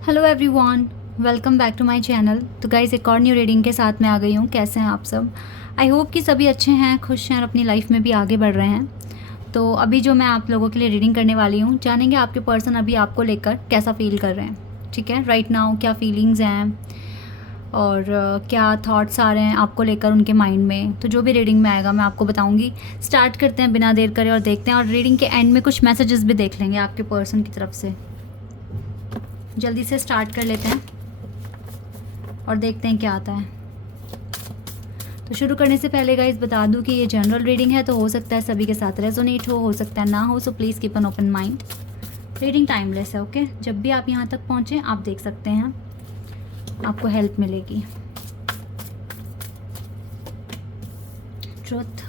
Hello everyone, welcome back to my channel. तो guys एक और न्यू रीडिंग के साथ मैं आ गई हूँ। कैसे हैं आप सब? आई होप कि सभी अच्छे हैं, खुश हैं और अपनी लाइफ में भी आगे बढ़ रहे हैं। तो अभी जो मैं आप लोगों के लिए रीडिंग करने वाली हूँ, जानेंगे आपके पर्सन अभी आपको लेकर कैसा फील कर रहे हैं। ठीक है, राइट नाउ क्या फीलिंग्स हैं और क्या थॉट्स आ रहे हैं आपको लेकर उनके माइंड में। तो जो भी रीडिंग में आएगा मैं आपको बताऊंगी। स्टार्ट करते हैं बिना देर करे और देखते हैं, और रीडिंग के एंड में कुछ मैसेजेस भी देख लेंगे आपके पर्सन की तरफ से। जल्दी से स्टार्ट कर लेते हैं और देखते हैं क्या आता है। तो शुरू करने से पहले गाइस बता दूं कि ये जनरल रीडिंग है, तो हो सकता है सभी के साथ रेजोनेट हो सकता है ना हो। So please keep an open mind. Reading timeless है, ओके। जब भी आप यहाँ तक पहुँचें आप देख सकते हैं, आपको हेल्प मिलेगी। Truth,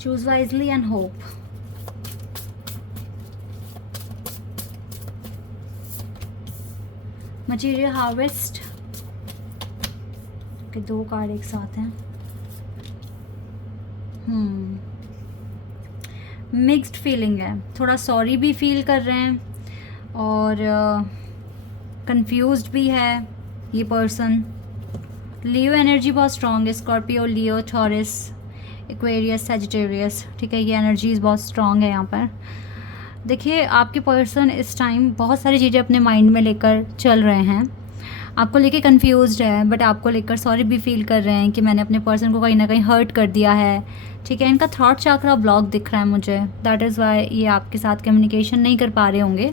choose wisely and hope. Material harvest के दो कार्ड एक साथ हैं। मिक्स्ड फीलिंग है, थोड़ा सॉरी भी फील कर रहे हैं और कंफ्यूज्ड भी है ये पर्सन। लियो एनर्जी बहुत स्ट्रॉन्ग है, स्कॉर्पियो, लियो, टॉरस, एक्वेरियस, सजिटेरियस। ठीक है, ये एनर्जीज बहुत स्ट्रॉन्ग है यहाँ पर। देखिए आपके पर्सन इस टाइम बहुत सारी चीज़ें अपने माइंड में लेकर चल रहे हैं। आपको लेके कंफ्यूज्ड है, बट आपको लेकर सॉरी भी फील कर रहे हैं कि मैंने अपने पर्सन को कहीं ना कहीं हर्ट कर दिया है। ठीक है, इनका थॉट चक्रा ब्लॉक दिख रहा है मुझे। दैट इज़ वाई ये आपके साथ कम्युनिकेशन नहीं कर पा रहे होंगे।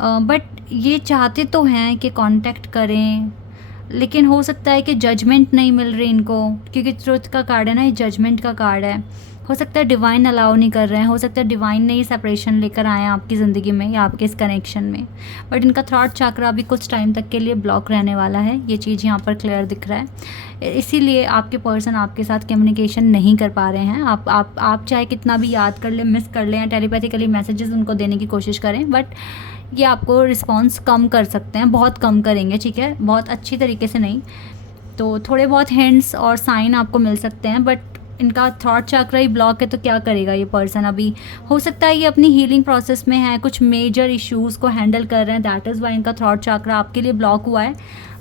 बट ये चाहते तो हैं कि कांटेक्ट करें, लेकिन हो सकता है कि जजमेंट नहीं मिल रही इनको, क्योंकि ट्रुथ का कार्ड है ना, ये जजमेंट का कार्ड है। हो सकता है डिवाइन अलाउ नहीं कर रहे हैं, हो सकता है डिवाइन ने ही सेपरेशन लेकर आए हैं आपकी ज़िंदगी में या आपके इस कनेक्शन में। बट इनका थॉट चक्र अभी कुछ टाइम तक के लिए ब्लॉक रहने वाला है, ये चीज़ यहाँ पर क्लियर दिख रहा है। इसीलिए आपके पर्सन आपके साथ कम्युनिकेशन नहीं कर पा रहे हैं। आप चाहे कितना भी याद कर लें, मिस कर लें या टेलीपैथिकली मैसेजेस उनको देने की कोशिश करें, बट ये आपको रिस्पॉन्स कम कर सकते हैं, बहुत कम करेंगे। ठीक है, बहुत अच्छी तरीके से नहीं, तो थोड़े बहुत हिंट्स और साइन आपको मिल सकते हैं। बट इनका थॉट चक्र ही ब्लॉक है, तो क्या करेगा ये पर्सन अभी? हो सकता है ये अपनी हीलिंग प्रोसेस में है, कुछ मेजर इश्यूज़ को हैंडल कर रहे हैं। दैट इज़ वाई इनका थॉट चक्र आपके लिए ब्लॉक हुआ है।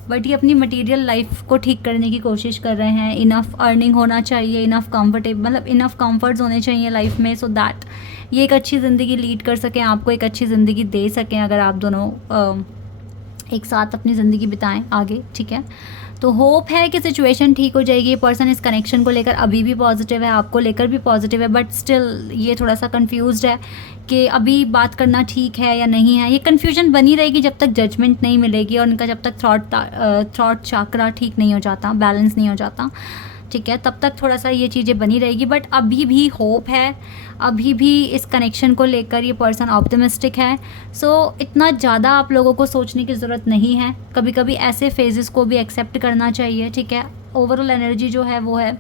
बट ये अपनी मटेरियल लाइफ को ठीक करने की कोशिश कर रहे हैं। इनफ अर्निंग होना चाहिए, इनफ कंफर्टेबल, मतलब इनफ कंफर्ट्स होने चाहिए लाइफ में, सो दैट ये एक अच्छी ज़िंदगी लीड कर सकें, आपको एक अच्छी ज़िंदगी दे सकें, अगर आप दोनों एक साथ अपनी ज़िंदगी बिताएं आगे। ठीक है, तो होप है कि सिचुएशन ठीक हो जाएगी। ये पर्सन इस कनेक्शन को लेकर अभी भी पॉजिटिव है, आपको लेकर भी पॉजिटिव है, बट स्टिल ये थोड़ा सा कंफ्यूज्ड है कि अभी बात करना ठीक है या नहीं है। ये कन्फ्यूजन बनी रहेगी जब तक जजमेंट नहीं मिलेगी और इनका जब तक थॉट चक्रा ठीक नहीं हो जाता, बैलेंस नहीं हो जाता। ठीक है, तब तक थोड़ा सा ये चीज़ें बनी रहेगी। बट अभी भी होप है, अभी भी इस कनेक्शन को लेकर ये पर्सन ऑप्टिमिस्टिक है। सो इतना ज़्यादा आप लोगों को सोचने की ज़रूरत नहीं है, कभी कभी ऐसे फेजेस को भी एक्सेप्ट करना चाहिए। ठीक है, ओवरऑल एनर्जी जो है वो है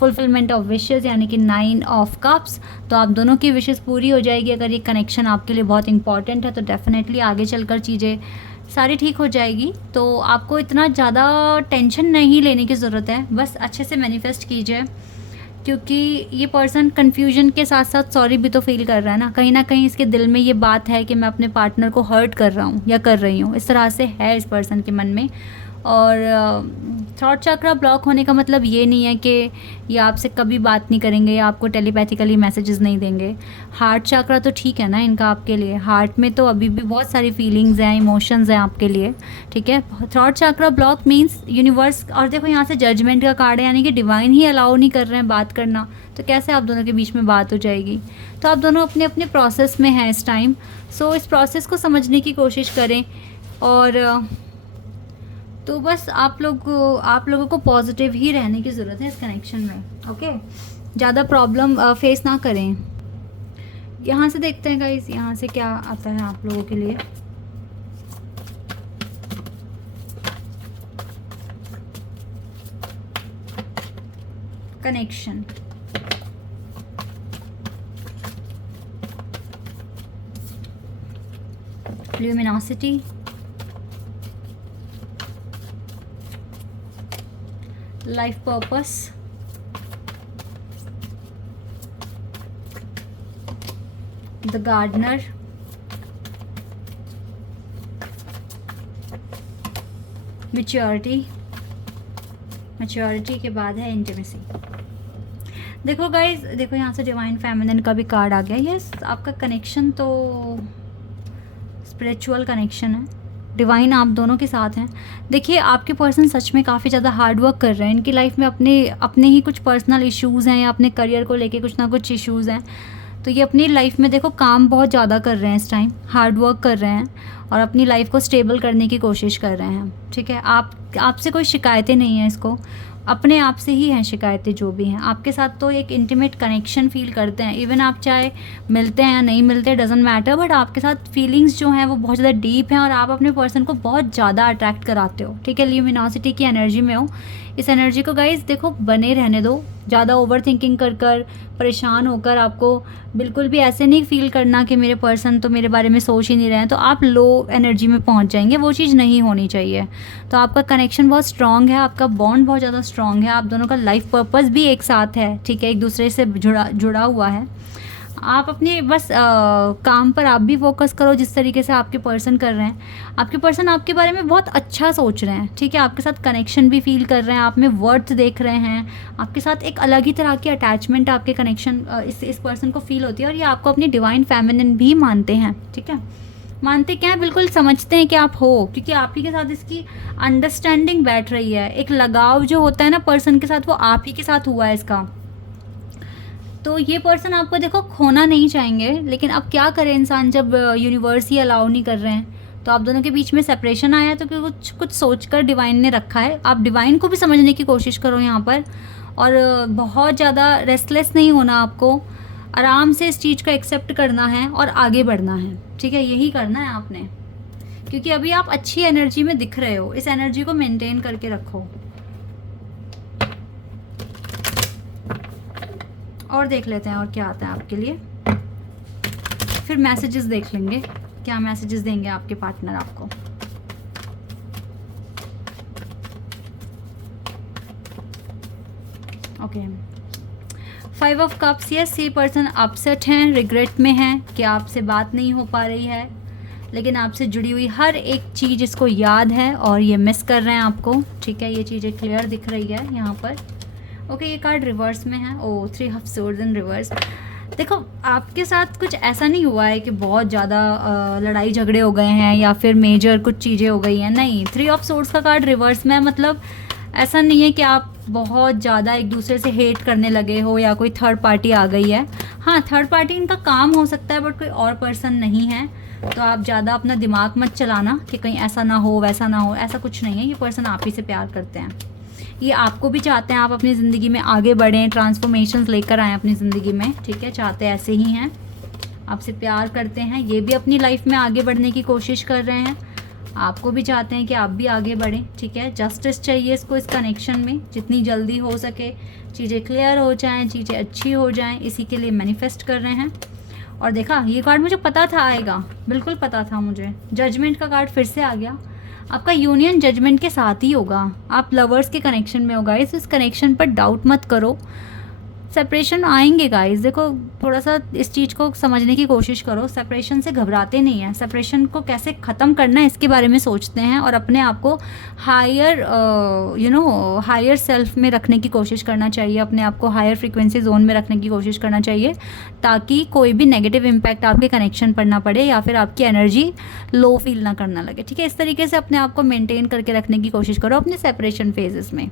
फुलफिलमेंट ऑफ विशेज़, यानी कि 9 ऑफ कप्स। तो आप दोनों की विशेज़ पूरी हो जाएगी। अगर ये कनेक्शन आपके लिए बहुत इंपॉर्टेंट है तो डेफिनेटली आगे चलकर चीज़ें सारी ठीक हो जाएगी। तो आपको इतना ज़्यादा टेंशन नहीं लेने की ज़रूरत है, बस अच्छे से मैनिफेस्ट कीजिए, क्योंकि ये पर्सन कन्फ्यूजन के साथ साथ सॉरी भी तो फील कर रहा है ना कहीं इसके दिल में ये बात है कि मैं अपने पार्टनर को हर्ट कर रहा हूँ या कर रही हूँ, इस तरह से है इस पर्सन के मन में। और थॉट चक्रा ब्लॉक होने का मतलब ये नहीं है कि ये आपसे कभी बात नहीं करेंगे या आपको टेलीपैथिकली मैसेजेस नहीं देंगे। हार्ट चक्रा तो ठीक है ना इनका आपके लिए, हार्ट में तो अभी भी बहुत सारी फीलिंग्स हैं, इमोशंस हैं आपके लिए। ठीक है, थॉट चक्रा ब्लॉक मीन्स यूनिवर्स, और देखो यहाँ से जजमेंट का कार्ड है, यानी कि डिवाइन ही अलाउ नहीं कर रहे हैं बात करना, तो कैसे आप दोनों के बीच में बात हो जाएगी? तो आप दोनों अपने अपने प्रोसेस में हैं इस टाइम। सो इस प्रोसेस को समझने की कोशिश करें, और तो बस आप लोगों को पॉजिटिव ही रहने की ज़रूरत है इस कनेक्शन में। ओके, ज़्यादा प्रॉब्लम फेस ना करें। यहाँ से देखते हैं गाइस, यहाँ से क्या आता है आप लोगों के लिए। Connection, luminosity, life purpose, the gardener, maturity, maturity के बाद है इंटीमेसी। देखो गाइज, देखो यहाँ से डिवाइन फेमिनिन का भी कार्ड आ गया। यस, आपका कनेक्शन तो स्पिरिचुअल कनेक्शन है, डिवाइन आप दोनों के साथ हैं। देखिए आपके पर्सन सच में काफ़ी ज़्यादा हार्ड वर्क कर रहे हैं। इनकी लाइफ में अपने ही कुछ पर्सनल इश्यूज़ हैं या अपने करियर को लेके कुछ ना कुछ इश्यूज़ हैं। तो ये अपनी लाइफ में देखो काम बहुत ज़्यादा कर रहे हैं इस टाइम, हार्ड वर्क कर रहे हैं और अपनी लाइफ को स्टेबल करने की कोशिश कर रहे हैं। ठीक है, आपसे कोई शिकायतें नहीं हैं, इसको अपने आप से ही हैं शिकायतें जो भी हैं। आपके साथ तो एक इंटीमेट कनेक्शन फील करते हैं, इवन आप चाहे मिलते हैं या नहीं मिलते डजेंट मैटर, बट आपके साथ फीलिंग्स जो हैं वो बहुत ज़्यादा डीप हैं और आप अपने पर्सन को बहुत ज़्यादा अट्रैक्ट कराते हो। ठीक है, ल्यूमिनोसिटी की एनर्जी में हो। इस एनर्जी को गाइस देखो बने रहने दो, ज़्यादा ओवर थिंकिंग कर परेशान होकर आपको बिल्कुल भी ऐसे नहीं फील करना कि मेरे पर्सन तो मेरे बारे में सोच ही नहीं रहे हैं, तो आप लो एनर्जी में पहुंच जाएंगे। वो चीज़ नहीं होनी चाहिए। तो आपका कनेक्शन बहुत स्ट्रांग है, आपका बॉन्ड बहुत ज़्यादा स्ट्रांग है, आप दोनों का लाइफ पर्पस भी एक साथ है। ठीक है, एक दूसरे से जुड़ा हुआ है। आप अपने बस काम पर आप भी फोकस करो जिस तरीके से आपके पर्सन कर रहे हैं। आपके पर्सन आपके बारे में बहुत अच्छा सोच रहे हैं। ठीक है, आपके साथ कनेक्शन भी फील कर रहे हैं, आप में वर्थ देख रहे हैं, आपके साथ एक अलग ही तरह की अटैचमेंट आपके कनेक्शन इस पर्सन को फील होती है और ये आपको अपनी डिवाइन फेमिनिन भी मानते हैं। ठीक है, मानते क्या है, बिल्कुल समझते हैं कि आप हो, क्योंकि आप ही के साथ इसकी अंडरस्टैंडिंग बैठ रही है। एक लगाव जो होता है ना पर्सन के साथ, वो आप ही के साथ हुआ है इसका। तो ये पर्सन आपको देखो खोना नहीं चाहेंगे, लेकिन अब क्या करे इंसान जब यूनिवर्स ही अलाउ नहीं कर रहे हैं। तो आप दोनों के बीच में सेपरेशन आया तो कुछ सोचकर डिवाइन ने रखा है। आप डिवाइन को भी समझने की कोशिश करो यहाँ पर, और बहुत ज़्यादा रेस्टलेस नहीं होना आपको, आराम से इस चीज़ को एक्सेप्ट करना है और आगे बढ़ना है। ठीक है, यही करना है आपने, क्योंकि अभी आप अच्छी एनर्जी में दिख रहे हो। इस एनर्जी को मेंटेन करके रखो। और देख लेते हैं और क्या आता है आपके लिए, फिर मैसेजेस देख लेंगे क्या मैसेजेस देंगे आपके पार्टनर आपको। Okay, 5 of cups. यस, ये पर्सन अपसेट हैं, रिग्रेट में हैं कि आपसे बात नहीं हो पा रही है, लेकिन आपसे जुड़ी हुई हर एक चीज़ इसको याद है और ये मिस कर रहे हैं आपको। ठीक है, ये चीज़ें क्लियर दिख रही है यहाँ पर। ओके, ये कार्ड रिवर्स में है। ओ, 3 ऑफ सोर्ड्स इन रिवर्स। देखो आपके साथ कुछ ऐसा नहीं हुआ है कि बहुत ज़्यादा लड़ाई झगड़े हो गए हैं या फिर मेजर कुछ चीज़ें हो गई हैं, नहीं। 3 ऑफ सोर्ड्स का कार्ड रिवर्स में है, मतलब ऐसा नहीं है कि आप बहुत ज़्यादा एक दूसरे से हेट करने लगे हो या कोई थर्ड पार्टी आ गई है। हाँ, थर्ड पार्टी इनका काम हो सकता है, बट कोई और पर्सन नहीं है। तो आप ज़्यादा अपना दिमाग मत चलाना कि कहीं ऐसा ना हो वैसा ना हो, ऐसा कुछ नहीं है। ये पर्सन आप ही से प्यार करते हैं, ये आपको भी चाहते हैं आप अपनी ज़िंदगी में आगे बढ़ें, ट्रांसफॉर्मेशंस लेकर आएँ अपनी ज़िंदगी में। ठीक है, चाहते ऐसे ही हैं, आपसे प्यार करते हैं। ये भी अपनी लाइफ में आगे बढ़ने की कोशिश कर रहे हैं, आपको भी चाहते हैं कि आप भी आगे बढ़ें। ठीक है, जस्टिस चाहिए इसको इस कनेक्शन में, जितनी जल्दी हो सके चीज़ें क्लियर हो जाएँ, चीज़ें अच्छी हो जाएँ, इसी के लिए मैनिफेस्ट कर रहे हैं। और देखा, ये कार्ड मुझे पता था आएगा, बिल्कुल पता था मुझे। जजमेंट का कार्ड फिर से आ गया। आपका यूनियन जजमेंट के साथ ही होगा, आप लवर्स के कनेक्शन में हो गाइस। इस कनेक्शन पर डाउट मत करो, सेपरेशन आएंगे गाइस। देखो थोड़ा सा इस चीज़ को समझने की कोशिश करो, सेपरेशन से घबराते नहीं हैं। सेपरेशन को कैसे ख़त्म करना है इसके बारे में सोचते हैं और अपने आप को हायर हायर सेल्फ में रखने की कोशिश करना चाहिए, अपने आप को हायर फ्रीक्वेंसी जोन में रखने की कोशिश करना चाहिए, ताकि कोई भी नेगेटिव इम्पैक्ट आपके कनेक्शन पर ना पड़े या फिर आपकी एनर्जी लो फील ना करना लगे। ठीक है, इस तरीके से अपने आप को मेनटेन करके रखने की कोशिश करो अपने सेपरेशन फेजेस में।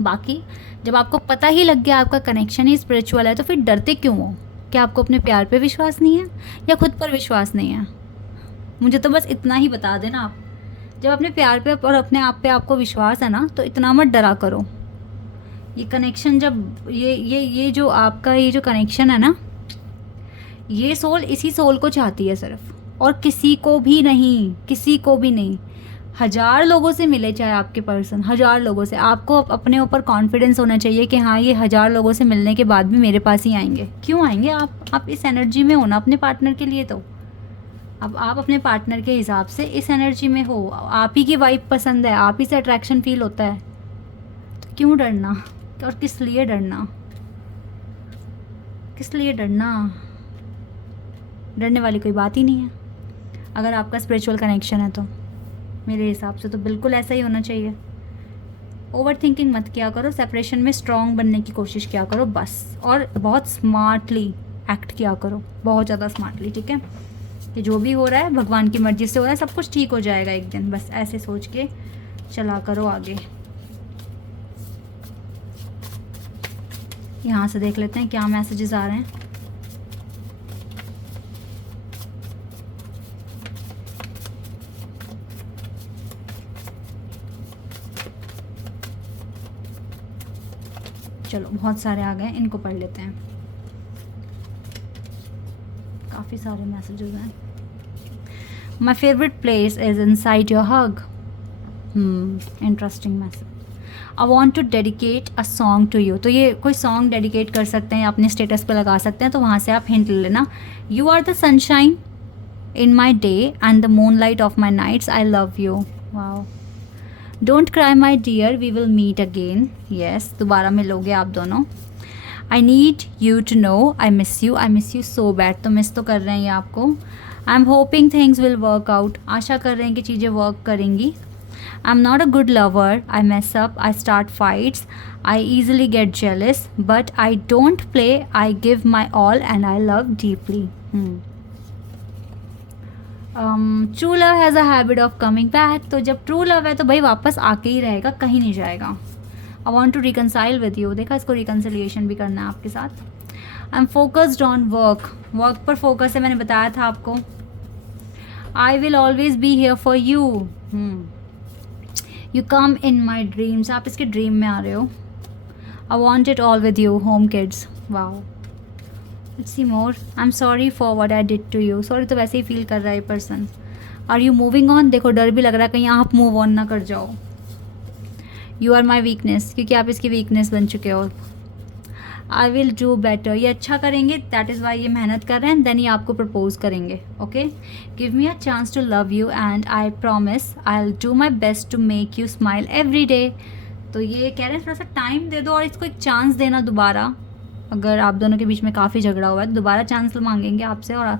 बाकी जब आपको पता ही लग गया आपका कनेक्शन ही स्पिरिचुअल है, तो फिर डरते क्यों हो? क्या आपको अपने प्यार पे विश्वास नहीं है या खुद पर विश्वास नहीं है? मुझे तो बस इतना ही बता देना आप। जब अपने प्यार पे और अपने आप पे आपको विश्वास है ना, तो इतना मत डरा करो। ये कनेक्शन जब ये जो आपका ये जो कनेक्शन है ना, ये सोल इसी सोल को चाहती है सिर्फ, और किसी को भी नहीं, किसी को भी नहीं। 1000 लोगों से मिले चाहे आपके पर्सन, 1000 लोगों से, आपको अपने ऊपर कॉन्फिडेंस होना चाहिए कि हाँ, ये 1000 लोगों से मिलने के बाद भी मेरे पास ही आएंगे। क्यों आएंगे? आप इस एनर्जी में हो ना अपने पार्टनर के लिए। तो अब आप अपने पार्टनर के हिसाब से इस एनर्जी में हो, आप ही की वाइब पसंद है, आप ही से अट्रैक्शन फील होता है, तो क्यों डरना? और किस लिए डरना? किस लिए डरना? डरने वाली कोई बात ही नहीं है अगर आपका स्पिरिचुअल कनेक्शन है तो। मेरे हिसाब से तो बिल्कुल ऐसा ही होना चाहिए। ओवर थिंकिंग मत किया करो, सेपरेशन में स्ट्रॉन्ग बनने की कोशिश किया करो बस, और बहुत स्मार्टली एक्ट किया करो, बहुत ज़्यादा स्मार्टली, ठीक है। कि जो भी हो रहा है भगवान की मर्ज़ी से हो रहा है, सब कुछ ठीक हो जाएगा एक दिन, बस ऐसे सोच के चला करो आगे। यहाँ से देख लेते हैं क्या मैसेजेस आ रहे हैं। चलो बहुत सारे आ गए, इनको पढ़ लेते हैं। काफ़ी सारे मैसेजेस हैं। My favourite place is inside your hug. Interesting message. I want to dedicate a song to you. तो ये कोई सॉन्ग डेडिकेट कर सकते हैं, अपने स्टेटस पे लगा सकते हैं, तो वहाँ से आप हिंट ले लेना। You are the sunshine in my day and the moon light of my nights, I love you. Wow. Don't cry my dear, we will meet again. Yes, दोबारा मिलोगे आप दोनों। I need you to know I miss you so bad. तो miss तो कर रहे हैं ये आपको। I am hoping things will work out. आशा कर रहे हैं कि चीज़ें वर्क करेंगी। I am not a good lover, I mess up, I start fights, I easily get jealous, but I don't play, I give my all and I love deeply. True love has a habit of coming back. तो जब true love है तो भाई वापस आके ही रहेगा, कहीं नहीं जाएगा। I want to reconcile with you. देखा, इसको रिकनसिलिएशन भी करना है आपके साथ। I am focused on work. Work पर फोकस है, मैंने बताया था आपको। I will always be here for you. You come in my dreams. आप इसके ड्रीम में आ रहे हो। I want it all with you, home kids. Wow. Let's see more. I am sorry for what I did to you. Sorry तो वैसे ही feel कर रहा है ये person. Are you moving on. देखो डर भी लग रहा है कहीं आप मूव ऑन ना कर जाओ। यू आर माई वीकनेस, क्योंकि आप इसकी वीकनेस बन चुके हो। आई विल डू बेटर। ये अच्छा करेंगे, दैट इज़ वाई ये मेहनत कर रहे हैं, देन ये आपको प्रपोज करेंगे। Okay. Give me a chance to love you and I promise I will do my best to make you smile every day. तो ये कह रहे हैं थोड़ा सा टाइम दे दो और इसको एक चांस देना दोबारा। अगर आप दोनों के बीच में काफ़ी झगड़ा हुआ है तो दोबारा चांस मांगेंगे आपसे और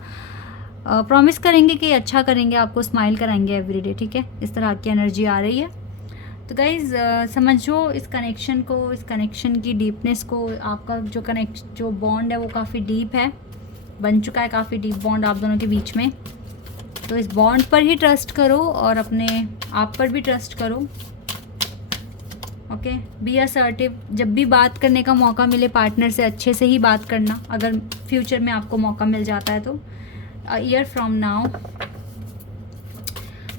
प्रॉमिस करेंगे कि अच्छा करेंगे, आपको स्माइल कराएंगे एवरीडे, ठीक है। इस तरह की एनर्जी आ रही है। तो गाइज़ समझो इस कनेक्शन को, इस कनेक्शन की डीपनेस को। आपका जो बॉन्ड है वो काफ़ी डीप है, बन चुका है काफ़ी डीप बॉन्ड आप दोनों के बीच में। तो इस बॉन्ड पर ही ट्रस्ट करो और अपने आप पर भी ट्रस्ट करो। ओके। Be assertive. जब भी बात करने का मौका मिले पार्टनर से, अच्छे से ही बात करना। अगर फ्यूचर में आपको मौका मिल जाता है तो ईयर फ्रॉम नाउ।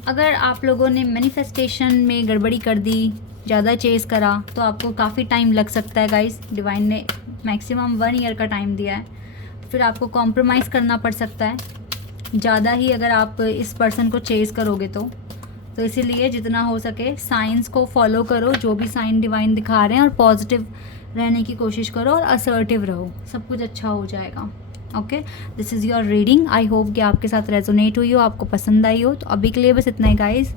अगर आप लोगों ने मैनिफेस्टेशन में गड़बड़ी कर दी, ज़्यादा चेज़ करा, तो आपको काफ़ी टाइम लग सकता है गाइस। डिवाइन ने मैक्सिमम 1 ईयर का टाइम दिया है। फिर आपको कॉम्प्रोमाइज़ करना पड़ सकता है ज़्यादा ही, अगर आप इस पर्सन को चेज़ करोगे तो इसीलिए जितना हो सके साइंस को फॉलो करो, जो भी साइन डिवाइन दिखा रहे हैं, और पॉजिटिव रहने की कोशिश करो और असर्टिव रहो, सब कुछ अच्छा हो जाएगा। Okay, this is your reading. I hope कि आपके साथ रेजोनेट हुई हो, आपको पसंद आई हो। तो अभी के लिए बस इतना ही गाइस।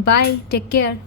Bye, take care.